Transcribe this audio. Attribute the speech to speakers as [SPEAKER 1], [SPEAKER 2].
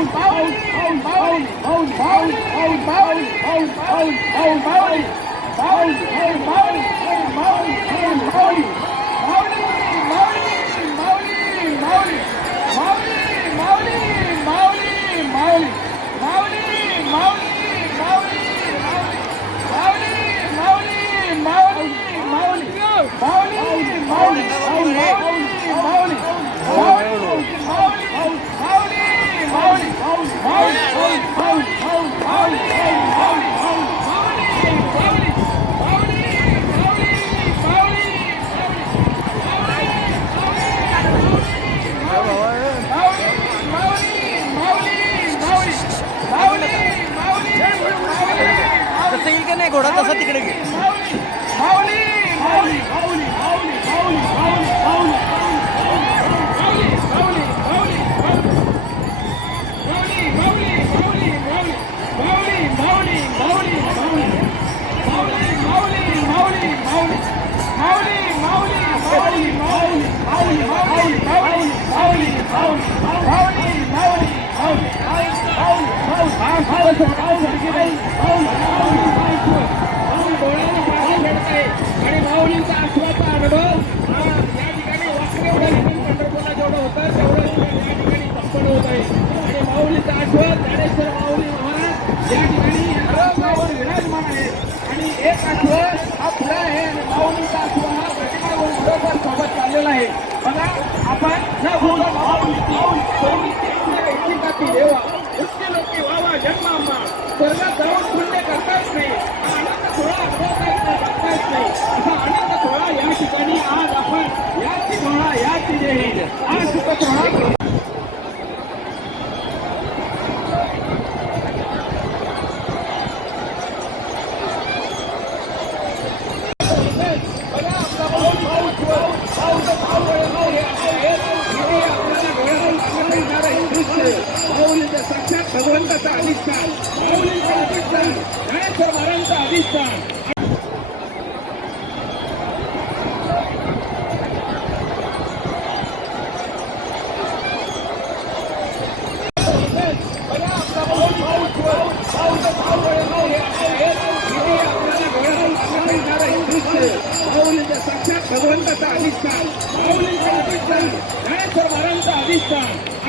[SPEAKER 1] oh घोडा तसा तिकडे घे.
[SPEAKER 2] होत आहे. आणि माऊलीचा ज्ञानेश्वर माऊली महाराज या ठिकाणी विराजमान आहे आणि एक आठवण हा पुढे आहे आणि माऊलीचा आठवण हा प्रतिमावर बरोबर सोबत चाललेला आहे बघा आपण न बोला माऊली माऊली देवा भगवंताचा अधिष्ठान माऊलीचं अधिष्ठान ज्ञानेश्वर महाराजांचं अधिष्ठान अधिष्ठान